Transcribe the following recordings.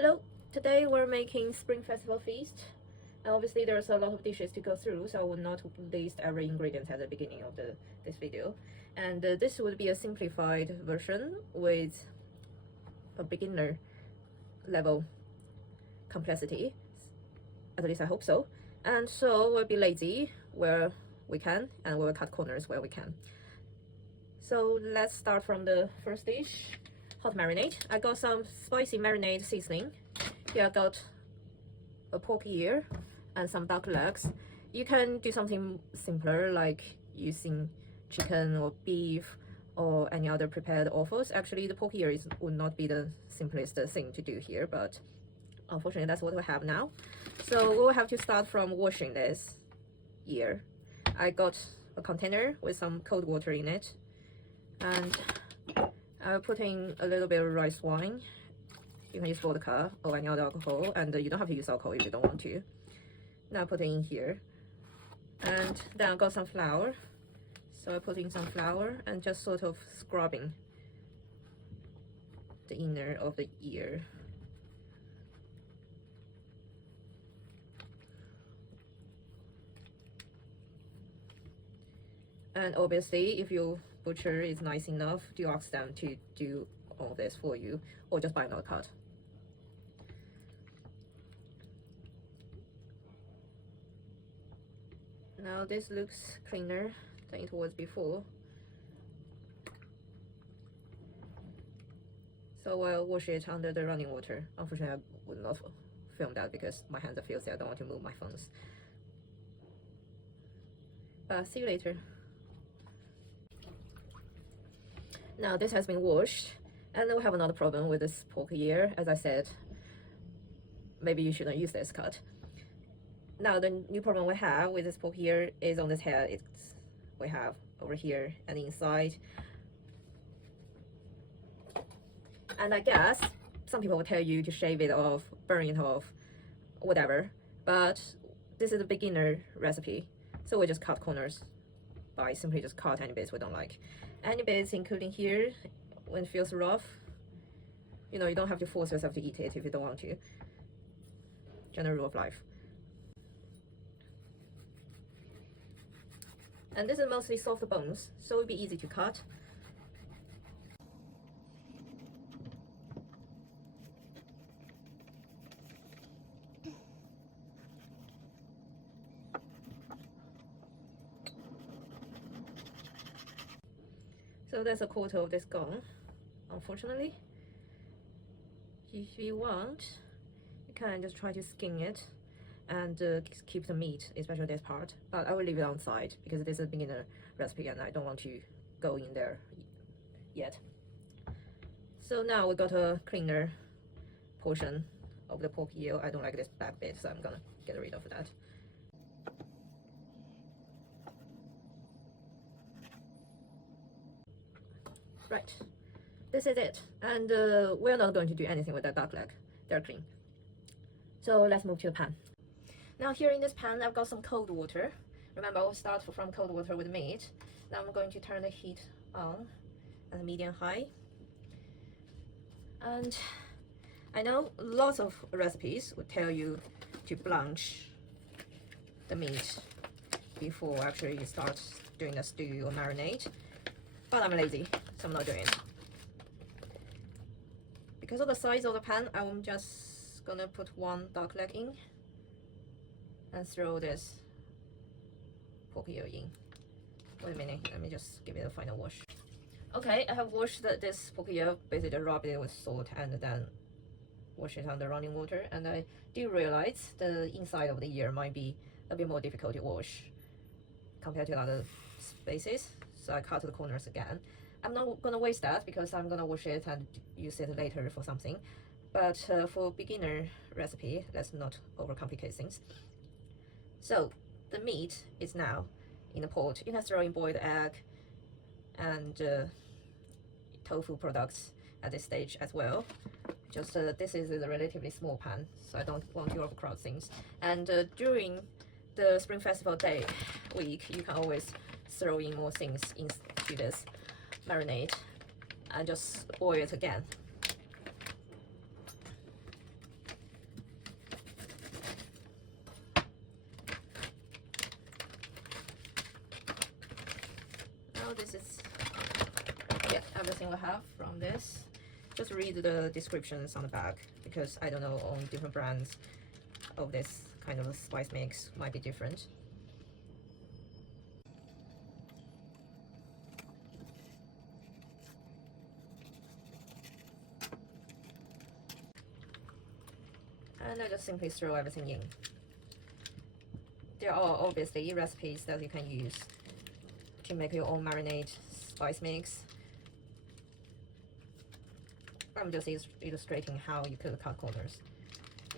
Hello, today we're making Spring Festival feast. And obviously there's a lot of dishes to go through, so I will not list every ingredient at the beginning of this video. And this would be a simplified version with a beginner level complexity. At least I hope so. And so we'll be lazy where we can, and we'll cut corners where we can. So let's start from the first dish. Hot marinade. I got some spicy marinade seasoning. Here I got a pork ear and some duck legs. You can do something simpler like using chicken or beef or any other prepared offals. Actually, the pork ear would not be the simplest thing to do here, but unfortunately that's what we have now. So we'll have to start from washing this ear. I got a container with some cold water in it, and I'll put in a little bit of rice wine. You can use vodka or any other alcohol, and you don't have to use alcohol if you don't want to. Now I put it in here, and then I got some flour. So I put in some flour and just sort of scrubbing the inner of the ear. And obviously, if your butcher is nice enough, do ask them to do all this for you, or just buy another cut. Now this looks cleaner than it was before. So I'll wash it under the running water. Unfortunately, I would not film that because my hands are filthy. I don't want to move my phones. But see you later. Now this has been washed, and we have another problem with this pork ear. As I said, maybe you shouldn't use this cut. Now the new problem we have with this pork ear is on this head. We have over here and inside. And I guess some people will tell you to shave it off, burn it off, whatever. But this is a beginner recipe, so we just cut corners by simply just cut any bits we don't like. Any bits, including here, when it feels rough, you know, you don't have to force yourself to eat it if you don't want to. General rule of life. And this is mostly soft bones, so it'll be easy to cut. So there's a quarter of this gone, unfortunately. If you want, you can just try to skin it and keep the meat, especially this part. But I will leave it on side because this is a beginner recipe and I don't want to go in there yet. So now we got a cleaner portion of the pork ear. I don't like this back bit, so I'm gonna get rid of that. Right, this is it, and we're not going to do anything with that duck leg. They're clean. So let's move to the pan. Now here in this pan, I've got some cold water. Remember, I'll start from cold water with meat. Now I'm going to turn the heat on at medium high. And I know lots of recipes would tell you to blanch the meat before actually you start doing the stew or marinade. But I'm lazy, so I'm not doing it. Because of the size of the pan, I'm just gonna put one duck leg in and throw this pork ear in. Wait a minute, let me just give it a final wash. Okay, I have washed this pork ear, basically rub it with salt and then wash it under running water. And I do realize the inside of the ear might be a bit more difficult to wash compared to other spaces. So I cut the corners again. I'm not gonna waste that because I'm gonna wash it and use it later for something. But for beginner recipe, let's not overcomplicate things. So the meat is now in the pot. You can throw in boiled egg and tofu products at this stage as well. Just this is a relatively small pan, so I don't want to overcrowd things. And during the Spring Festival week, you can always throw in more things into this marinade and just boil it again. we have from this. Just read the descriptions on the back, because I don't know, on different brands of this kind of spice mix might be different. And I just simply throw everything in. There are obviously recipes that you can use to make your own marinade spice mix. I'm just illustrating how you could cut corners,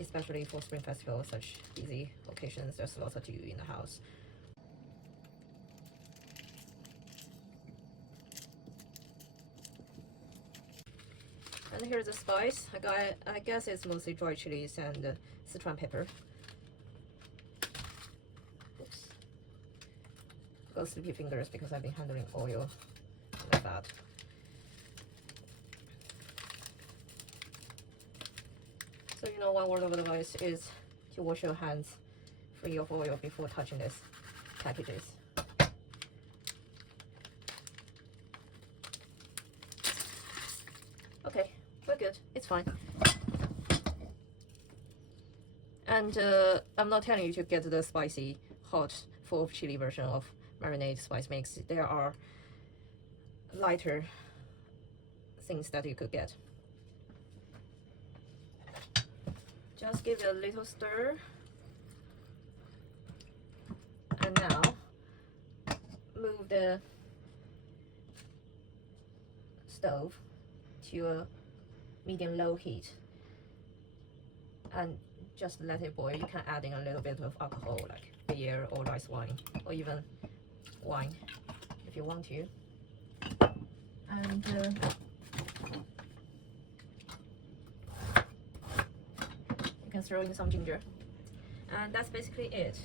especially for Spring Festival, such busy occasions. There's lots to do in the house. And here's the spice. I guess it's mostly dried chilies and Sichuan pepper. Oops. Got sleepy fingers because I've been handling oil like that. So you know, one word of advice is to wash your hands free of oil before touching these packages. Okay, we're good. It's fine. And I'm not telling you to get the spicy, hot, full of chili version of Marinade spice mix. There are lighter things that you could get. Just give it a little stir. And now move the stove to a medium-low heat and just let it boil. You can add in a little bit of alcohol like beer or rice wine, or even wine if you want to. And you can throw in some ginger, and that's basically it.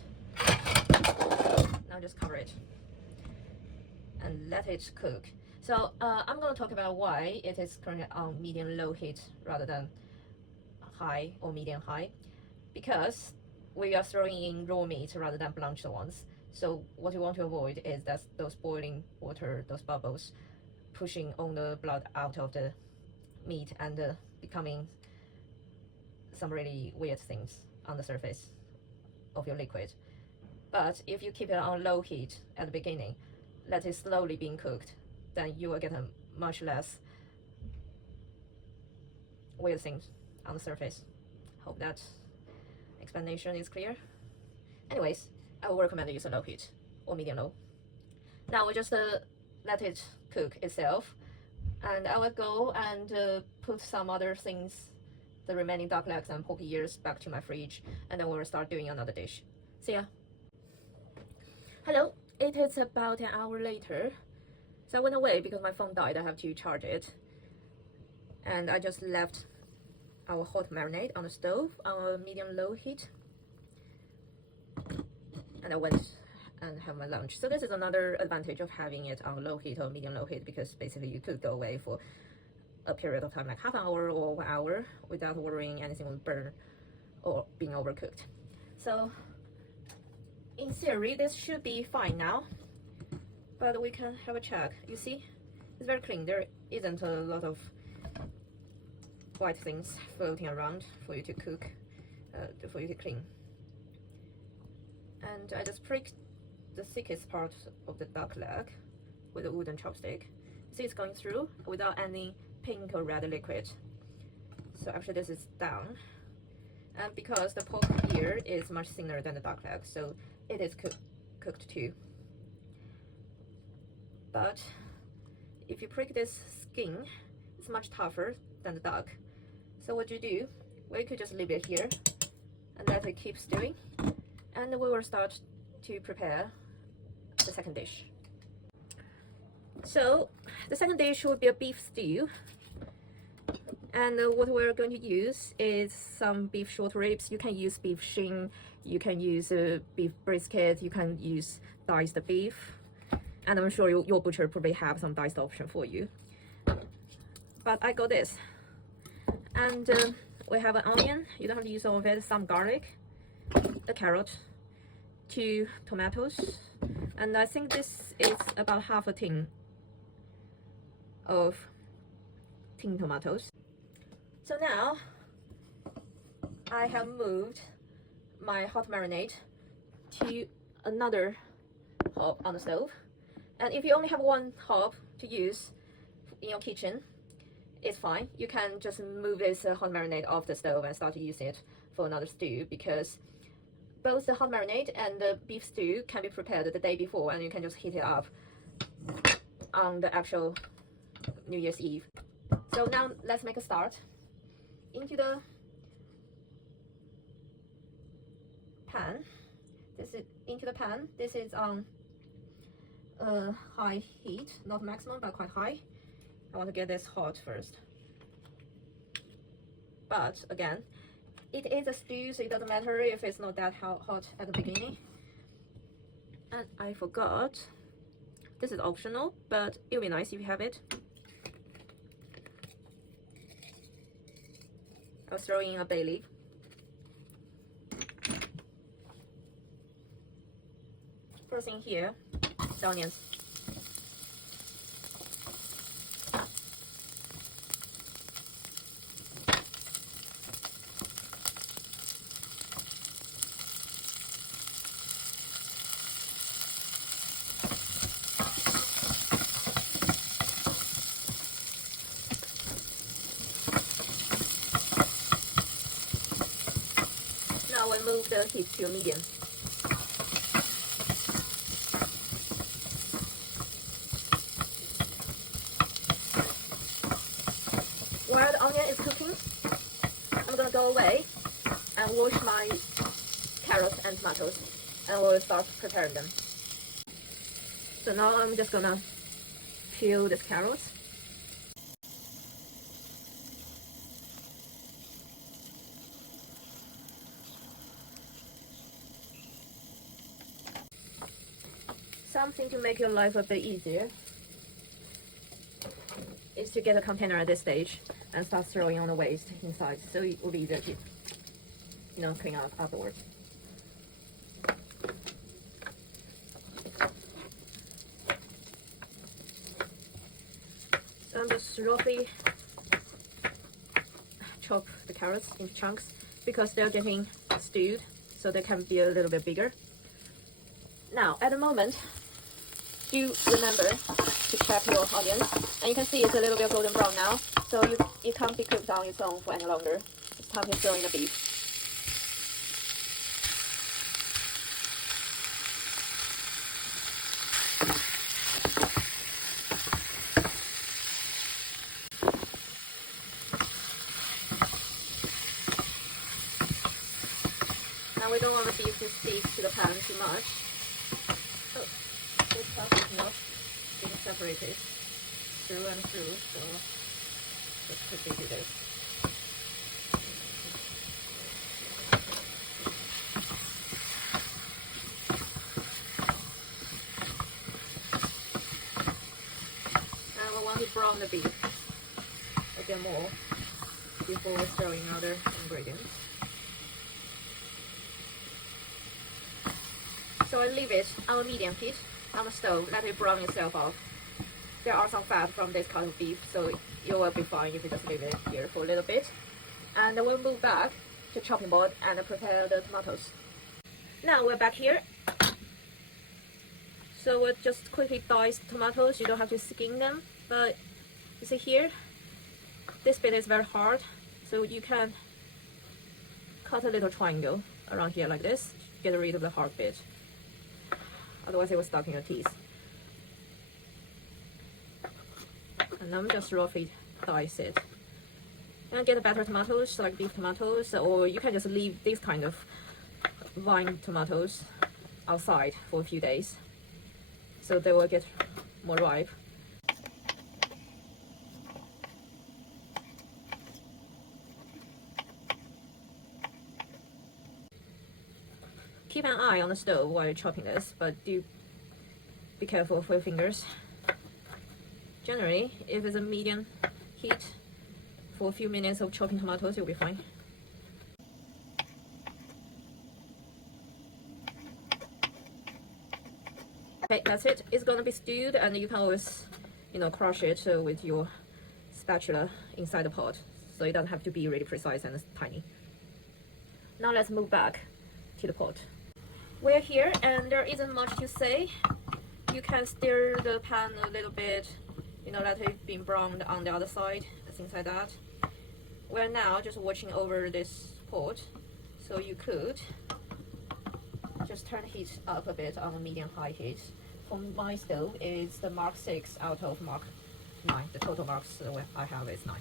Now just cover it and let it cook. So I'm going to talk about why it is currently on medium-low heat rather than high or medium-high, because we are throwing in raw meat rather than blanched ones. So what you want to avoid is that those boiling water, those bubbles, pushing on the blood out of the meat and becoming some really weird things on the surface of your liquid. But if you keep it on low heat at the beginning, let it slowly being cooked, then you will get a much less weird things on the surface. Hope that explanation is clear. Anyways, I would recommend use a low heat or medium low. Now we just let it cook itself, and I will go and put some other things, the remaining duck legs and pork ears, back to my fridge, and then we'll start doing another dish. See ya. Hello, it is about an hour later. So I went away because my phone died. I have to charge it. And I just left our hot marinade on the stove on a medium-low heat. And I went and have my lunch. So this is another advantage of having it on low heat or medium-low heat, because basically you could go away for a period of time, like half an hour or 1 hour, without worrying anything will burn or being overcooked. So in theory, this should be fine now, but we can have a check. You see, it's very clean. There isn't a lot of white things floating around for you to cook, for you to clean. And I just pricked the thickest part of the duck leg with a wooden chopstick. See, it's going through without any pink or red liquid. So actually this is done. And because the pork ear is much thinner than the duck leg, so it is cooked too. But if you prick this skin, it's much tougher than the duck. So what you do, we could just leave it here and let it keep stewing, and we will start to prepare the second dish. So the second dish will be a beef stew, and what we're going to use is some beef short ribs. You can use beef shin, you can use beef brisket, you can use diced beef, and I'm sure your butcher probably have some diced option for you. But I got this, and we have an onion. You don't have to use all of it. Some garlic, a carrot, 2 tomatoes, and I think this is about half a tin of tin tomatoes. So now I have moved my hot marinade to another hob on the stove. And if you only have one hob to use in your kitchen, it's fine. You can just move this hot marinade off the stove and start to use it for another stew, because both the hot marinade and the beef stew can be prepared the day before, and you can just heat it up on the actual New Year's Eve. So now let's make a start. Into the pan. This is on high heat, not maximum but quite high. I want to get this hot first. But again, it is a stew, so it doesn't matter if it's not that hot at the beginning. And I forgot, this is optional, but it would be nice if you have it. I'll throw in a bay leaf. First thing here, the onions. Now we'll move the heat to medium. While the onion is cooking, I'm gonna go away and wash my carrots and tomatoes, and we'll start preparing them. So now I'm just gonna peel these carrots. Something to make your life a bit easier is to get a container at this stage and start throwing on the waste inside, so it will be easier to, clean up afterwards. So I'm just roughly chop the carrots into chunks because they're getting stewed, so they can be a little bit bigger. Now, at the moment, do remember to check your onions, and you can see it's a little bit golden brown now, so it can't be cooked on its own for any longer. It's time to throw in the beef. Now we don't want the beef to stick to the pan too much. This stuff is not being separated through and through, so let's quickly do this. Now we want to brown the beef a bit more before throwing other ingredients. So I leave it on a medium heat on the stove, let it brown itself off. There are some fat from this cut of beef, so you will be fine if you just leave it here for a little bit. And then we'll move back to chopping board and prepare the tomatoes. Now we're back here. So we'll just quickly dice the tomatoes. You don't have to skin them, but you see here, this bit is very hard, so you can cut a little triangle around here like this, get rid of the hard bit. Otherwise it will stuck in your teeth. And I'm just roughly dice it. And get better tomatoes, like beef tomatoes, or you can just leave these kind of vine tomatoes outside for a few days, so they will get more ripe. Keep an eye on the stove while you're chopping this, but do be careful for your fingers. Generally, if it's a medium heat for a few minutes of chopping tomatoes, you'll be fine. Okay, that's it. It's gonna be stewed, and you can always, crush it with your spatula inside the pot, so it doesn't have to be really precise and tiny. Now let's move back to the pot. We're here and there isn't much to say. You can stir the pan a little bit, let it be browned on the other side, things like that. We're now just watching over this pot, so you could just turn heat up a bit on a medium-high heat. For my stove, it's the Mark 6 out of Mark 9. The total marks I have is 9.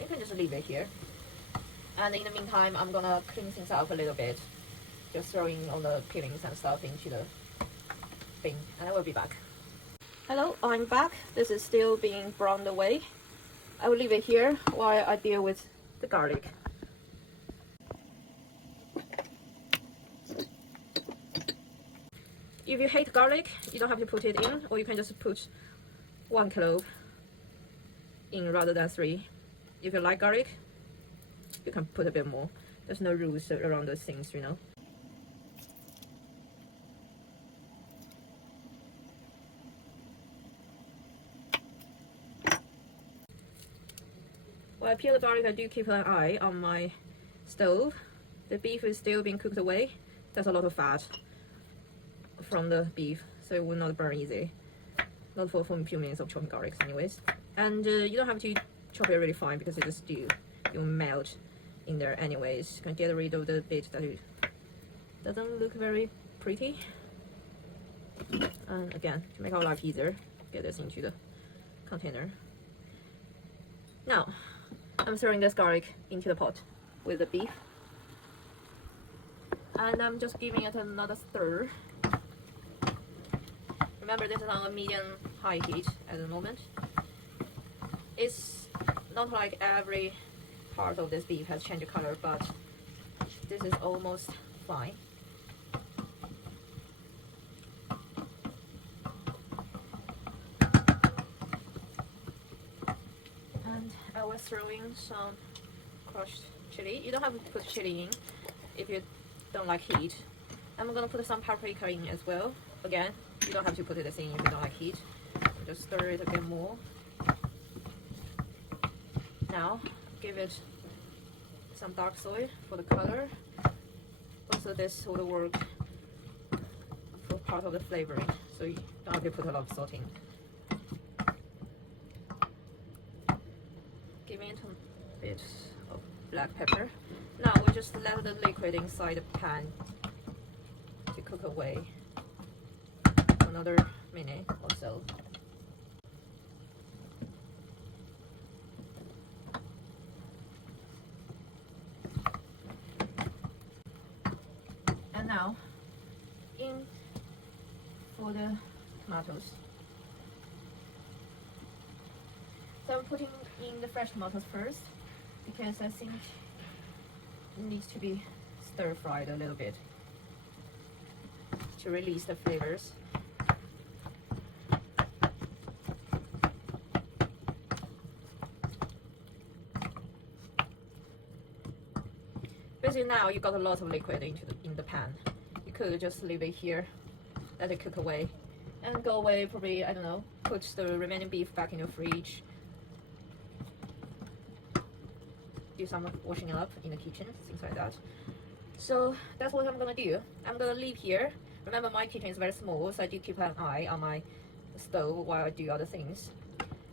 You can just leave it here. And in the meantime, I'm gonna clean things up a little bit. Just throwing all the peelings and stuff into the bin, and I will be back. Hello, I'm back. This is still being browned away. I will leave it here while I deal with the garlic. If you hate garlic, you don't have to put it in, or you can just put 1 clove in rather than 3. If you like garlic, you can put a bit more. There's no rules around those things, While I peel the garlic, I do keep an eye on my stove. The beef is still being cooked away. There's a lot of fat from the beef, so it will not burn easy. Not for a few minutes of chopping garlic anyways. And you don't have to chop it really fine because it's a stew. It will melt in there anyways. You can get rid of the bit that doesn't look very pretty. And again, to make our life easier, get this into the container. Now, I'm throwing this garlic into the pot with the beef. And I'm just giving it another stir. Remember, this is on a medium-high heat at the moment. It's not like every part of this beef has changed color, but this is almost fine. And I was throwing some crushed chili. You don't have to put chili in if you don't like heat. I'm gonna put some paprika in as well. Again, you don't have to put this in if you don't like heat. Just stir it a bit more. Now, give it some dark soy for the color. Also, this would work for part of the flavoring, so you don't have to put a lot of salt in. Giving it a bit of black pepper. Now we just let the liquid inside the pan to cook away for another minute or so. And now, in for the tomatoes. So I'm putting in the fresh tomatoes first because I think it needs to be stir-fried a little bit to release the flavors. Basically now you got a lot of liquid in the pan. You could just leave it here, let it cook away, and go away probably, I don't know, put the remaining beef back in the fridge. Do some washing up in the kitchen, things like that. So that's what I'm gonna do. I'm gonna leave here. Remember, my kitchen is very small, so I do keep an eye on my stove while I do other things.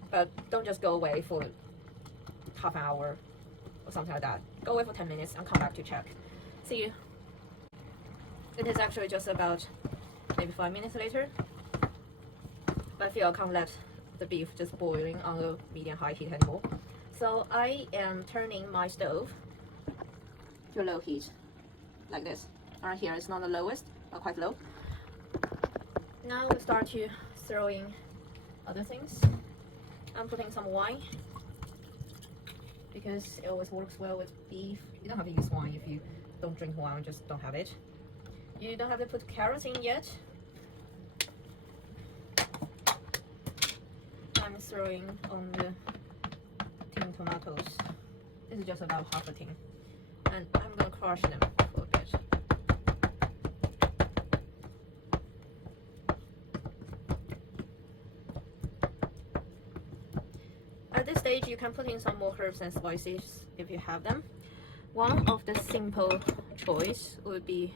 But don't just go away for half an hour or something like that. Go away for 10 minutes and come back to check. See you. It is actually just about maybe 5 minutes later. But I feel I can't let the beef just boiling on a medium-high heat anymore. So I am turning my stove to low heat, like this. Right here, it's not the lowest, but quite low. Now we start to throwing other things. I'm putting some wine because it always works well with beef. You don't have to use wine if you don't drink wine, just don't have it. You don't have to put carrots in yet. I'm throwing on the tin tomatoes. This is just about half a tin. And I'm gonna crush them for a bit. stage, you can put in some more herbs and spices if you have them. One of the simple choice would be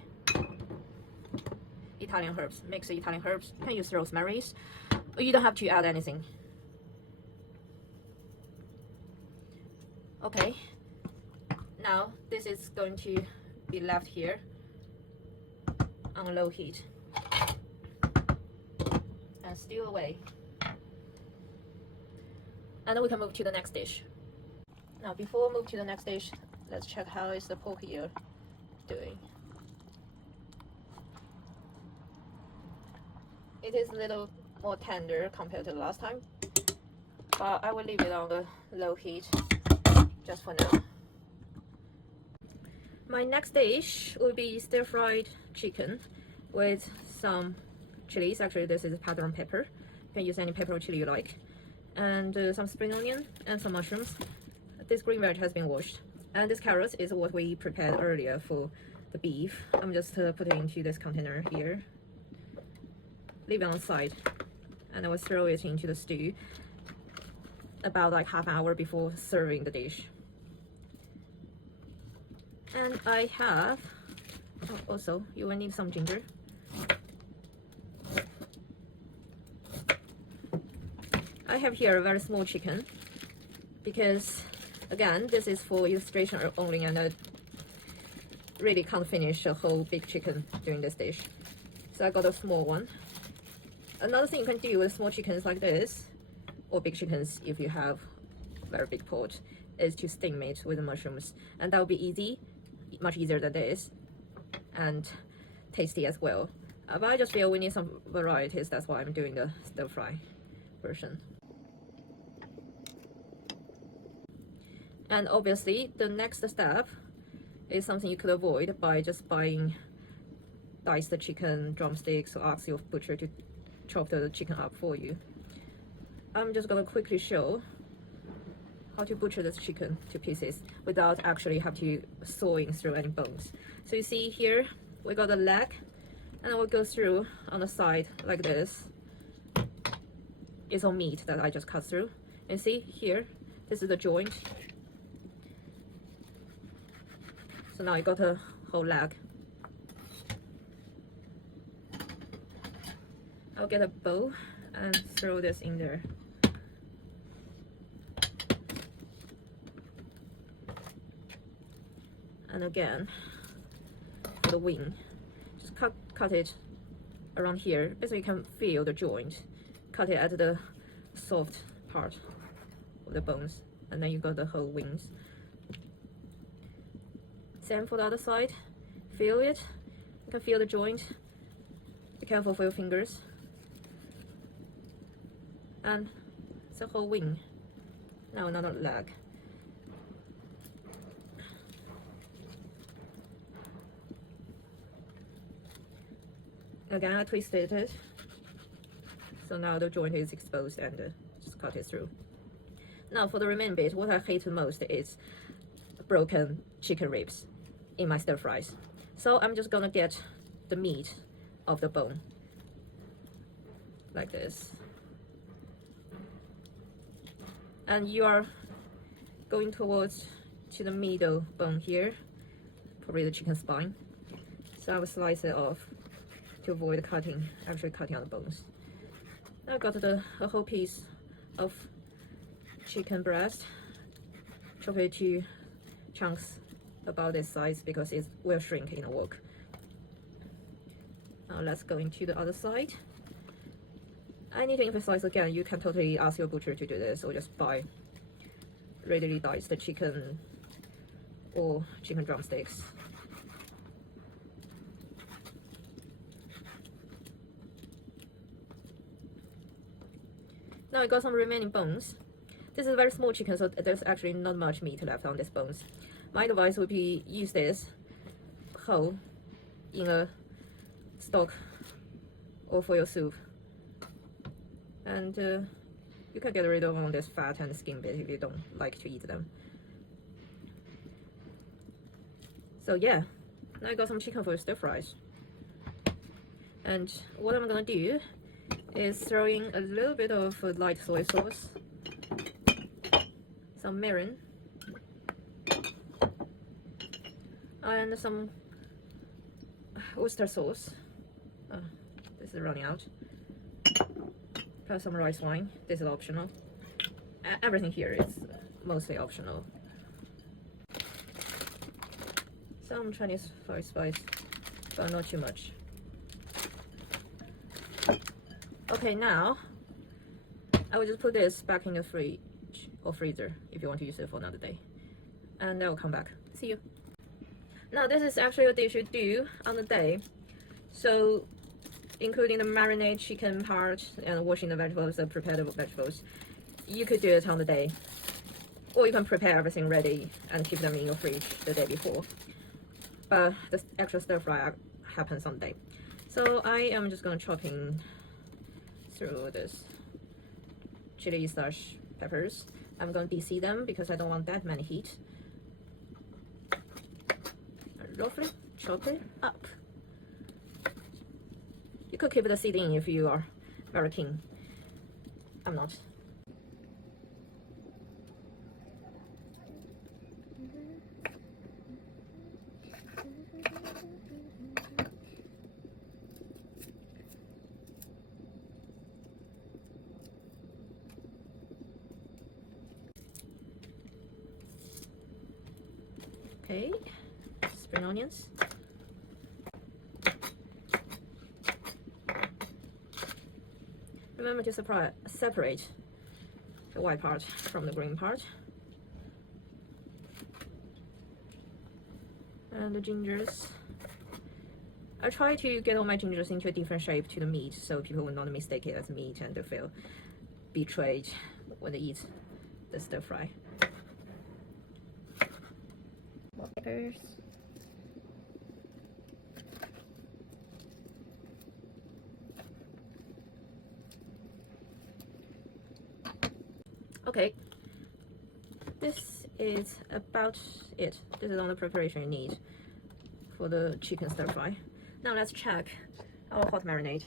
Italian herbs. Mix the Italian herbs. You can use rosemaries. You don't have to add anything. Okay. Now this is going to be left here on low heat and stew away. And then we can move to the next dish. Now before we move to the next dish, let's check how is the pork here doing. It is a little more tender compared to the last time, but I will leave it on the low heat just for now. My next dish will be stir-fried chicken with some chilies. Actually, this is powder and pepper. You can use any pepper or chili you like. And some spring onion and some mushrooms. This green veg has been washed. And this carrot is what we prepared earlier for the beef. I'm just putting it into this container here. Leave it on the side. And I will throw it into the stew about like half an hour before serving the dish. And I have, also you will need some ginger. I have here a very small chicken because again this is for illustration only, and I really can't finish a whole big chicken during this dish, so I got a small one. Another thing you can do with small chickens like this, or big chickens if you have very big pot, is to steam it with the mushrooms, and that will be easy, much easier than this, and tasty as well. But I just feel we need some varieties, that's why I'm doing the stir fry version. And obviously the next step is something you could avoid by just buying diced chicken drumsticks, or ask your butcher to chop the chicken up for you. I'm just gonna quickly show how to butcher this chicken to pieces without actually have to sawing through any bones. So you see here we got the leg, and I will go through on the side like this. It's all meat that I just cut through. And see here, this is the joint. So now you got a whole leg. I'll get a bowl and throw this in there. And again, for the wing, just cut it around here. Basically you can feel the joint. Cut it at the soft part of the bones, and then you got the whole wings. Same for the other side. Feel it. You can feel the joint. Be careful for your fingers. And it's a whole wing. Now another leg. Again, I twisted it. So now the joint is exposed, and just cut it through. Now for the remaining bit, what I hate the most is broken chicken ribs in my stir fries. So I'm just gonna get the meat of the bone like this, and you are going towards to the middle bone here, probably the chicken spine. So I will slice it off to avoid cutting on the bones. I got a whole piece of chicken breast. Chop it to chunks about this size because it will shrink in a wok. Now let's go into the other side. I need to emphasize again, you can totally ask your butcher to do this, or just buy readily diced chicken or chicken drumsticks. Now I got some remaining bones. This is a very small chicken, so there's actually not much meat left on these bones. My advice would be use this whole in a stock or for your soup. And you can get rid of all this fat and skin bit if you don't like to eat them. So yeah, now I got some chicken for stir fries. And what I'm gonna do is throw in a little bit of light soy sauce some Mirin, and some Worcester sauce. This is running out. Plus some rice wine. This is optional. Everything here is mostly optional. Some Chinese spice, but not too much. Okay, now I will just put this back in the fridge or freezer if you want to use it for another day, and I will come back. See you. Now this is actually a dish you do on the day, so including the marinade chicken part and washing the vegetables, the prepared vegetables, you could do it on the day, or you can prepare everything ready and keep them in your fridge the day before. But the actual stir fry happens on the day. So I am just gonna chopping through this chili slash peppers. I'm gonna DC them because I don't want that many heat. Roughly chop it up. You could keep the seed in if you are very keen. I'm not. Okay, spring onions. Remember to separate the white part from the green part. And the gingers. I try to get all my gingers into a different shape to the meat so people will not mistake it as meat and they feel betrayed when they eat the stir fry. More peppers. Okay, this is about it. This is all the preparation you need for the chicken stir fry. Now let's check our hot marinade.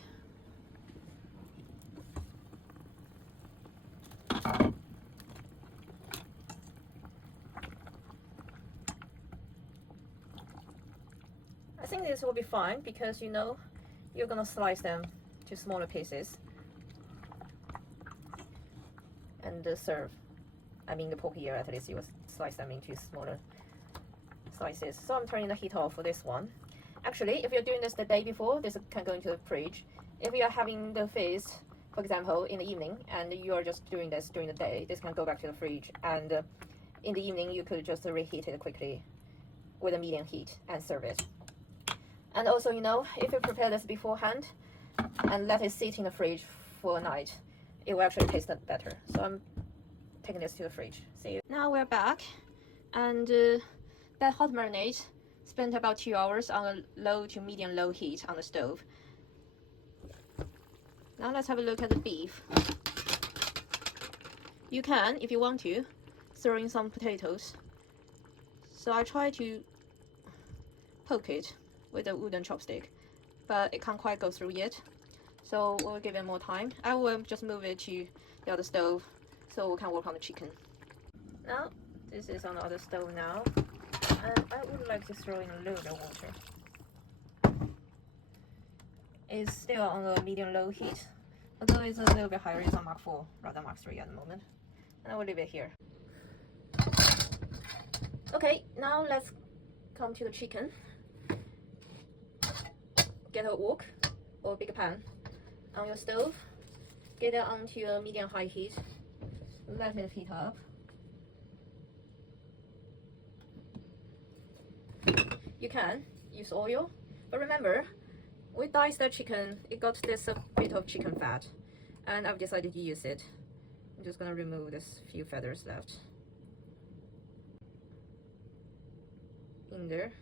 I think this will be fine because you know you're gonna slice them to smaller pieces and serve. I mean the pork here, at least you will slice them into smaller slices. So I'm turning the heat off for this one. Actually, if you're doing this the day before, this can go into the fridge. If you are having the feast, for example, in the evening, and you are just doing this during the day, this can go back to the fridge. And in the evening, you could just reheat it quickly with a medium heat and serve it. And also, you know, if you prepare this beforehand and let it sit in the fridge for a night, it will actually taste better. So I'm taking this to the fridge. See you. Now we're back, and that hot marinade spent about 2 hours on a low to medium low heat on the stove. Now let's have a look at the beef. You can, if you want to, throw in some potatoes. So I try to poke it with a wooden chopstick, but it can't quite go through yet. So we'll give it more time. I will just move it to the other stove so we can work on the chicken. Now, this is on the other stove now. And I would like to throw in a little bit of water. It's still on a medium-low heat, although it's a little bit higher. It's on Mark 4 rather than Mark 3 at the moment. And I will leave it here. Okay, now let's come to the chicken. Get a wok or a big pan on your stove. Get it onto a medium-high heat. Let it heat up. You can use oil, but remember, we diced the chicken, it got this bit of chicken fat, and I've decided to use it. I'm just gonna remove this few feathers left in there.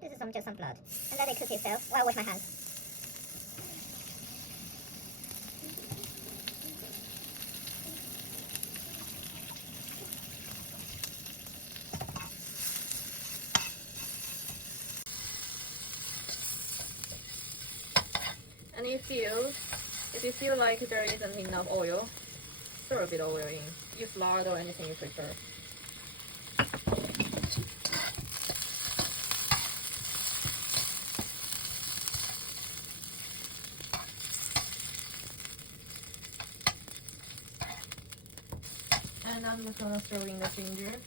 This is just some blood, and let it cook itself while I wash my hands. And you feel If you feel like there isn't enough oil, throw a bit of oil in. Use lard or anything you prefer. And I'm just gonna throw in the ginger.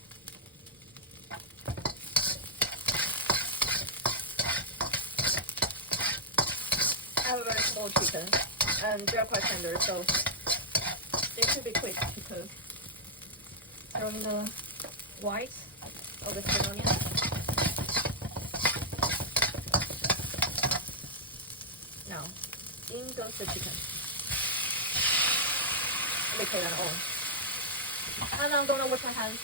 I have a very small chicken, and they're quite tender, so they should be quick to cook. Throw in the white of the spring onion. Now, in goes the chicken. Liquid and all. And I'm gonna wash my hands.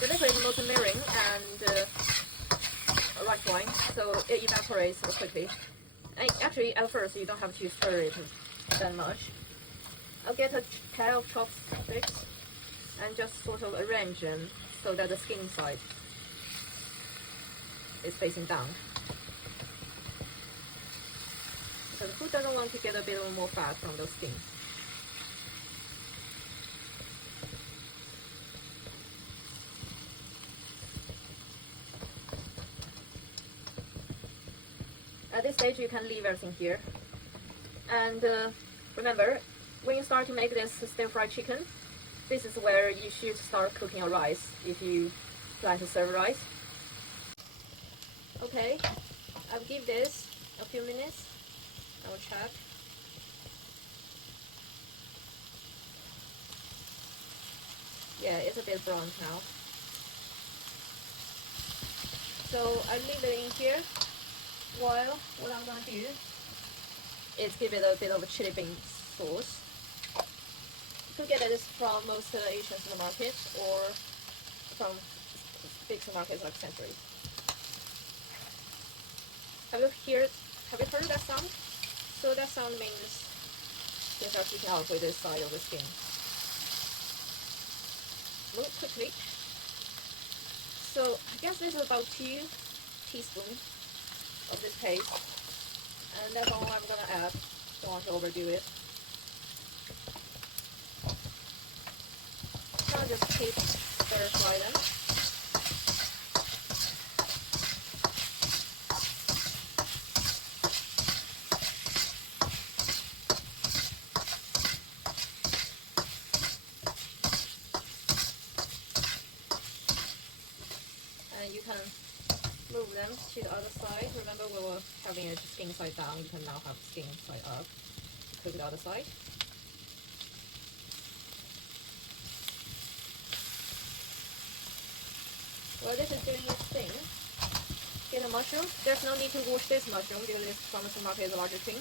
The liquid is mostly Mirin and white wine, so it evaporates so quickly. And actually, at first, you don't have to stir it that much. I'll get a pair of chopsticks and just sort of arrange them so that the skin side is facing down. Because who doesn't want to get a bit more fat from the skin? At this stage, you can leave everything here. And remember, when you start to make this stir-fried chicken, this is where you should start cooking your rice if you plan to serve rice. Okay, I'll give this a few minutes. I will check. Yeah, it's a bit brown now. So I leave it in here. While what I'm gonna do is give it a bit of a chili bean sauce. You could get this from most Asian supermarkets or from big supermarkets like Century. Have you heard that sound? So that sound means they start peeking out with this side of the skin. Move quickly. So I guess this is about 2 teaspoons of this paste, and that's all I'm gonna add. Don't want to overdo it. Now just keep stir fry them. And you can move them to the other side. Remember, we were having it skin side down. You can now have skin side up. Cook the other side. While this is doing its thing, get a mushroom. There's no need to wash this mushroom because this from the supermarket is a larger thing.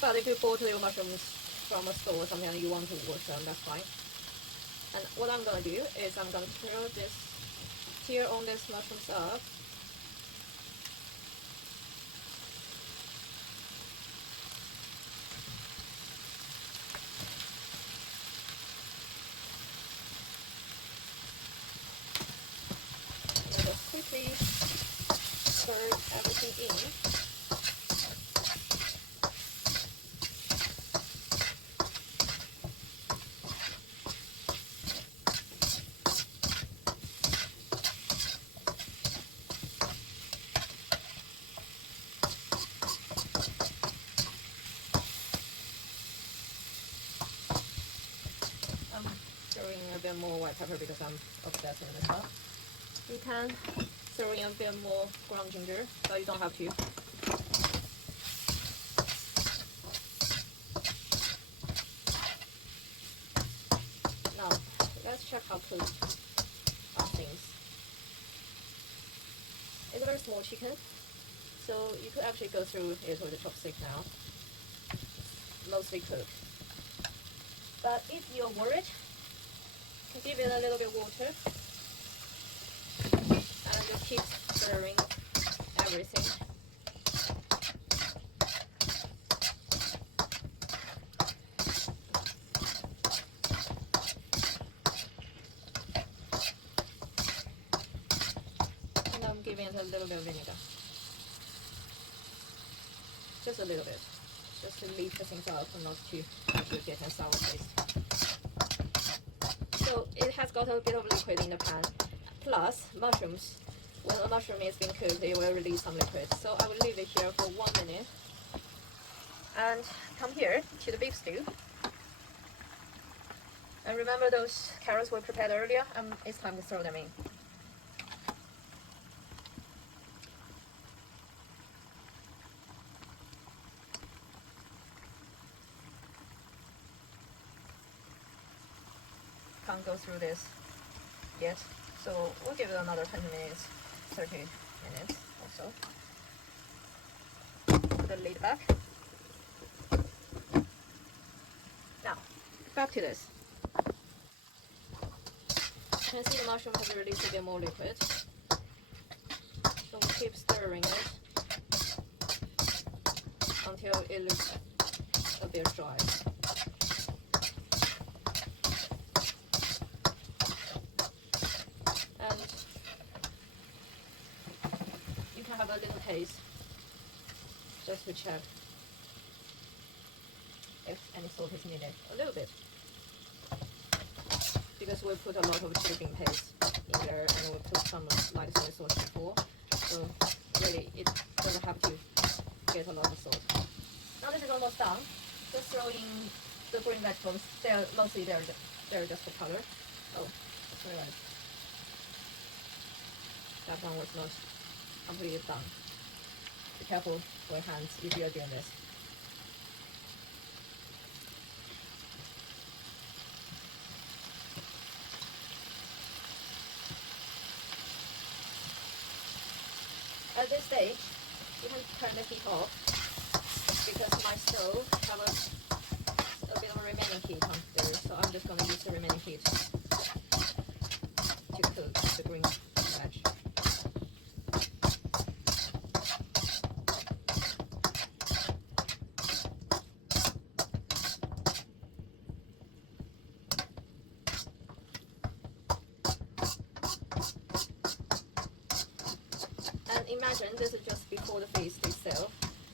But if you bought your mushrooms from a store or something and you want to wash them, that's fine. And what I'm gonna do is I'm gonna tear on this mushrooms up. And just quickly stir everything in. Throwing a bit more white pepper because I'm obsessed with this stuff. You can throw in a bit more ground ginger, but you don't have to. Now, let's check how cooked are things. It's a very small chicken, so you could actually go through it with a chopstick now. Mostly cooked. But if you're worried, give it a little bit of water and just keep stirring everything. into a little bit of vinegar. Just a little bit. Just to leave the things out and not to get a sour taste. So it has got a bit of liquid in the pan. Plus mushrooms. When a mushroom is being cooked, it will release some liquid. So I will leave it here for 1 minute. And come here to the beef stew. And remember those carrots we prepared earlier? It's time to throw them in. Can't go through this yet, so we'll give it another 20 minutes, 30 minutes or so. Put the lid back. Now, back to this. You can see the mushroom has released a bit more liquid, so we keep stirring it until it looks a bit dry. Have a little taste just to check if any salt is needed. A little bit, because we put a lot of chili bean paste in there and we put some light soy sauce before, so really it doesn't have to get a lot of salt. Now this is almost done. Just throw in the green vegetables. They're just for color. Oh, that's right. That one was not completely done. Be careful with your hands if you are doing this. At this stage, you can turn the heat off because my stove have a bit of remaining heat on there, so I'm just going to use the remaining heat to cook the green veg. Imagine this is just before the feast itself.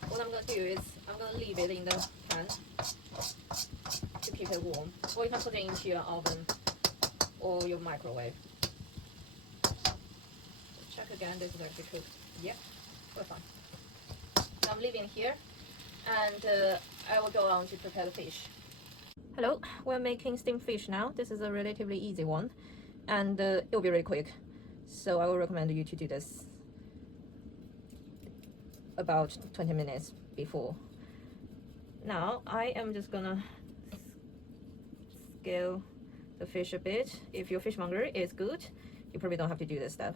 What I'm going to do is I'm going to leave it in the pan to keep it warm, or you can put it into your oven or your microwave. Check again, this is actually cooked. Yep, we're fine. So I'm leaving it here, and I will go on to prepare the fish. Hello, we're making steamed fish now. This is a relatively easy one, and it'll be really quick. So I will recommend you to do this about 20 minutes before. Now I am just gonna scale the fish a bit. If your fishmonger is good, you probably don't have to do this step.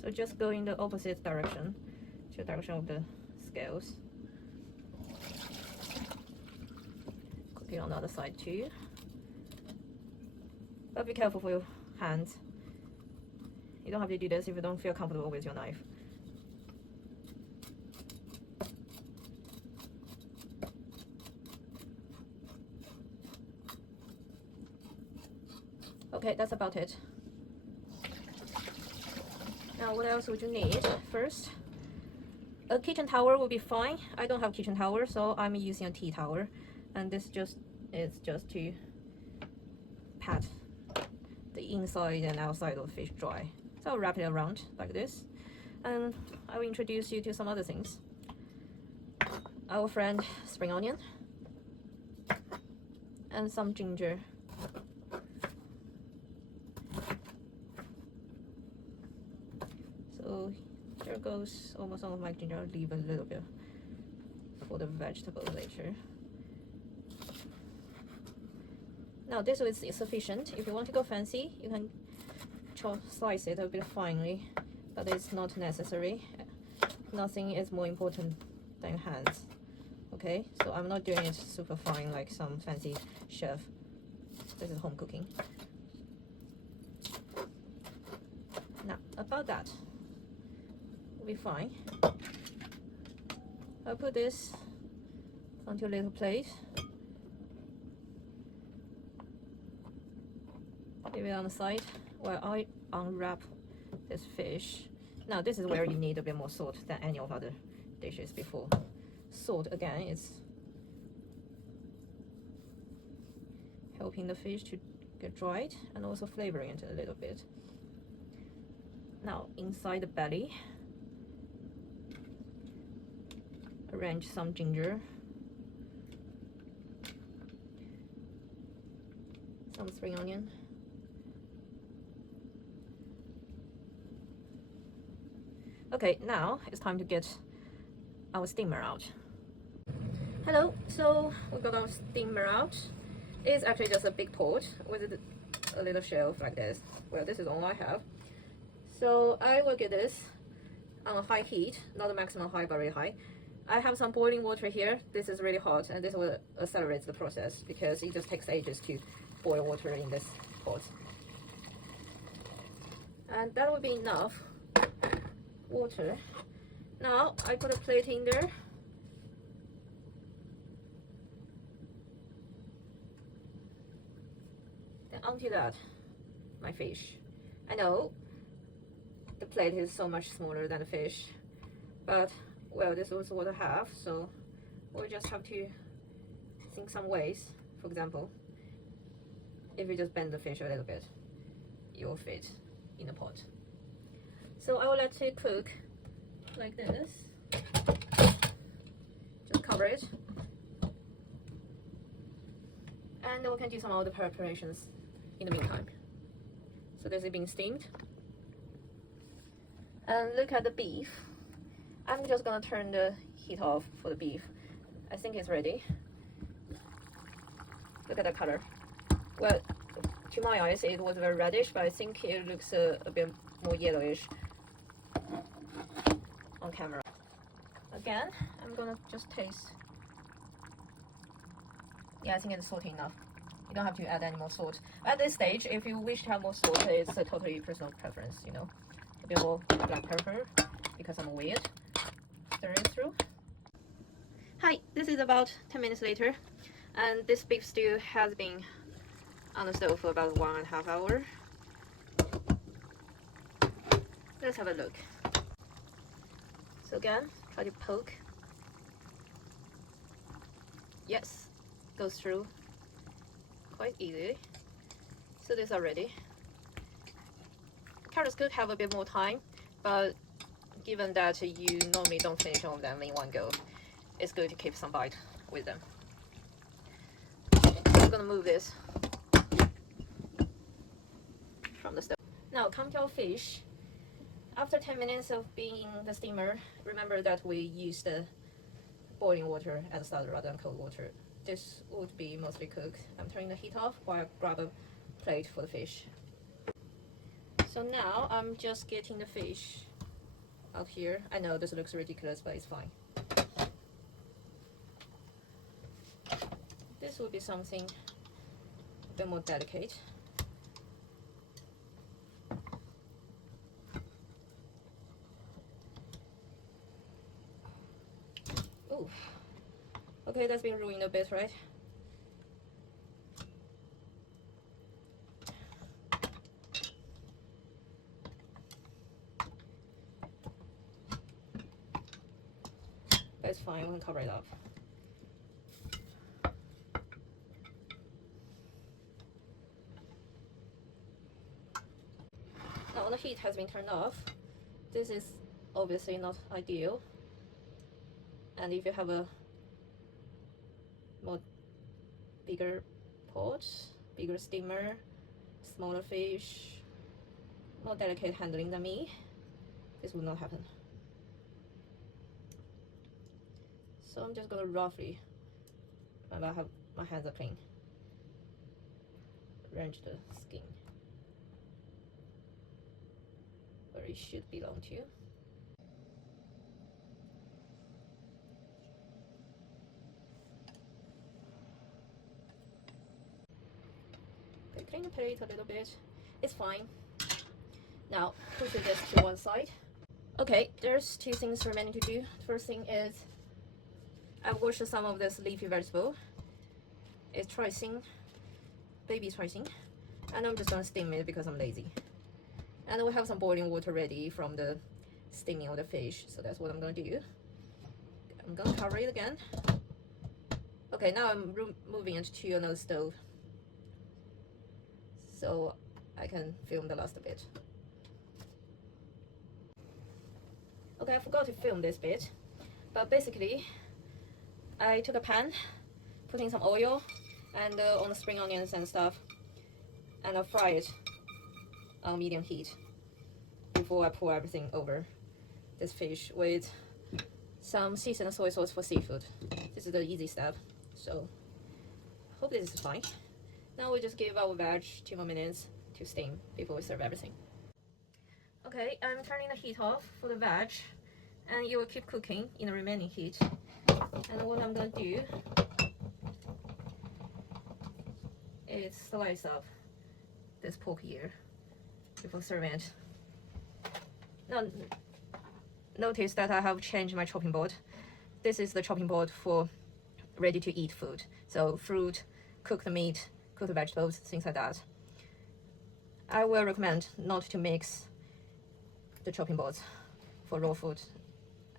So just go in the opposite direction to the direction of the scales. Cook it on the other side too. But be careful for your hands. You don't have to do this if you don't feel comfortable with your knife. Okay, that's about it. Now what else would you need? First, a kitchen towel will be fine. I don't have kitchen towel, so I'm using a tea towel, and this is just to pat the inside and outside of the fish dry. So I'll wrap it around like this, and I will introduce you to some other things. Our friend spring onion and some ginger. So here goes almost all of my ginger. I'll leave a little bit for the vegetables later. Now this is sufficient. If you want to go fancy, you can slice it a bit finely, but it's not necessary. Nothing is more important than hands. Okay, so I'm not doing it super fine like some fancy chef. This is home cooking. Now about that will be fine. I'll put this onto a little plate. Leave it on the side while I unwrap this fish. Now this is where you need a bit more salt than any of other dishes before. Salt again is helping the fish to get dried and also flavoring it a little bit. Now inside the belly, arrange some ginger, some spring onion, okay, now it's time to get our steamer out. Hello, so we got our steamer out. It's actually just a big pot with a little shelf like this. Well, this is all I have. So I will get this on a high heat, not a maximum high, but very high. I have some boiling water here. This is really hot, and this will accelerate the process because it just takes ages to boil water in this pot. And that will be enough water. Now I put a plate in there. Then onto that, my fish. I know the plate is so much smaller than the fish, but well, this is what I have, so we'll just have to think some ways. For example, if you just bend the fish a little bit, it will fit in the pot. So I will let it cook like this. Just cover it, and then we can do some other preparations in the meantime. So this is being steamed. And look at the beef. I'm just gonna turn the heat off for the beef. I think it's ready. Look at the color. Well, to my eyes, it was very reddish, but I think it looks a bit more yellowish on camera. Again, I'm gonna just taste. Yeah, I think it's salty enough. You don't have to add any more salt. At this stage, if you wish to have more salt, it's a totally personal preference, you know. A bit more black pepper, because I'm weird. Stir it through. Hi, this is about 10 minutes later, and this beef stew has been on the stove for about 1.5 hours. Let's have a look. So again, try to poke. Yes, goes through quite easily. So these are ready. Carrots could have a bit more time, but given that you normally don't finish all of them in one go, it's good to keep some bite with them. I'm gonna move this from the stove. Now come to our fish. After 10 minutes of being in the steamer, remember that we used the boiling water at the start rather than cold water. This would be mostly cooked. I'm turning the heat off while I grab a plate for the fish. So now I'm just getting the fish out here. I know this looks ridiculous, but it's fine. This will be something a bit more delicate. Ooh. Okay, that's been ruined a bit, right? That's fine, we can cover it up. Now the heat has been turned off. This is obviously not ideal. And if you have a more bigger pot, bigger steamer, smaller fish, more delicate handling than me, this will not happen. So I'm just gonna roughly, remember my hands are clean, arrange the skin where it should belong to. Okay, clean the plate a little bit. It's fine. Now push this to one side. Okay, there's two things remaining to do. First thing is I've washed some of this leafy vegetable. It's trichine, baby trichine. And I'm just gonna steam it because I'm lazy. And we have some boiling water ready from the steaming of the fish, so that's what I'm gonna do. I'm gonna cover it again. Okay, now I'm moving it to another stove so I can film the last bit. Okay, I forgot to film this bit, but basically I took a pan, put in some oil and on the spring onions and stuff, and I fry it on medium heat before I pour everything over this fish with some seasoned soy sauce for seafood. This is the easy step, so hope this is fine. Now we just give our veg 2 more minutes to steam before we serve everything. Okay, I'm turning the heat off for the veg, and you will keep cooking in the remaining heat. And what I'm gonna do is slice up this pork ear before serving it. Now, notice that I have changed my chopping board. This is the chopping board for ready-to-eat food. So fruit, cooked meat, cooked vegetables, things like that. I will recommend not to mix the chopping boards for raw food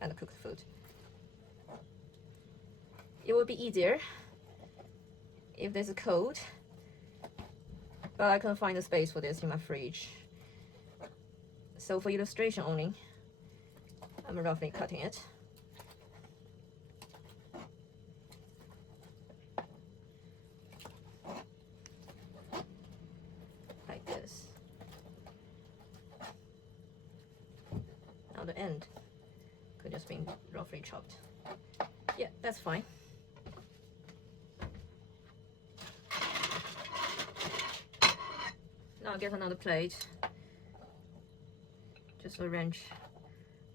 and cooked food. It will be easier if this is cold, but I can't find the space for this in my fridge. So for illustration only, I'm roughly cutting it. Like this. Now the end could just be roughly chopped. Yeah, that's fine. Now get another plate. Just arrange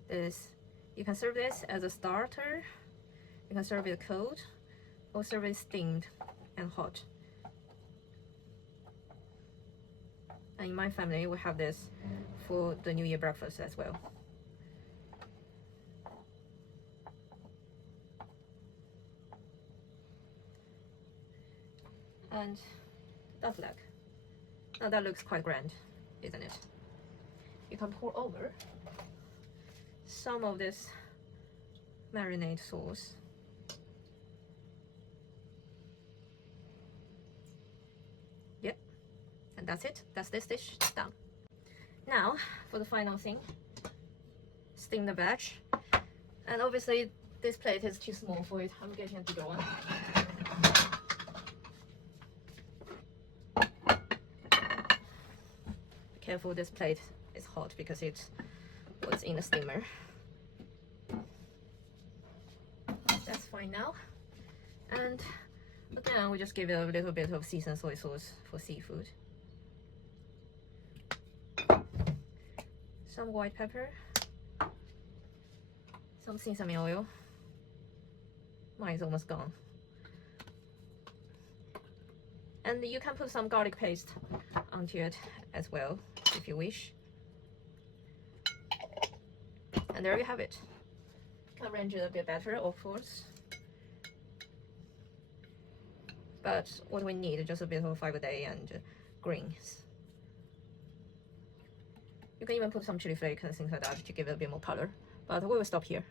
this. You can serve this as a starter, you can serve it cold, or serve it steamed and hot. And in my family, we have this for the New Year breakfast as well. And that's leg. Now that looks quite grand, isn't it? You can pour over some of this marinade sauce. Yep, and that's it. That's this dish done. Now for the final thing, steam the veg. And obviously this plate is too small for it. I'm getting a bigger one. Be careful, this plate is hot because it was in the steamer. That's fine now. And again, we just give it a little bit of seasoned soy sauce for seafood. Some white pepper. Some sesame oil. Mine is almost gone. And you can put some garlic paste onto it as well, if you wish. And there you have it. Can arrange it a bit better, of course. But what we need is just a bit of five-a-day and greens. You can even put some chili flakes and things like that to give it a bit more color. But we will stop here.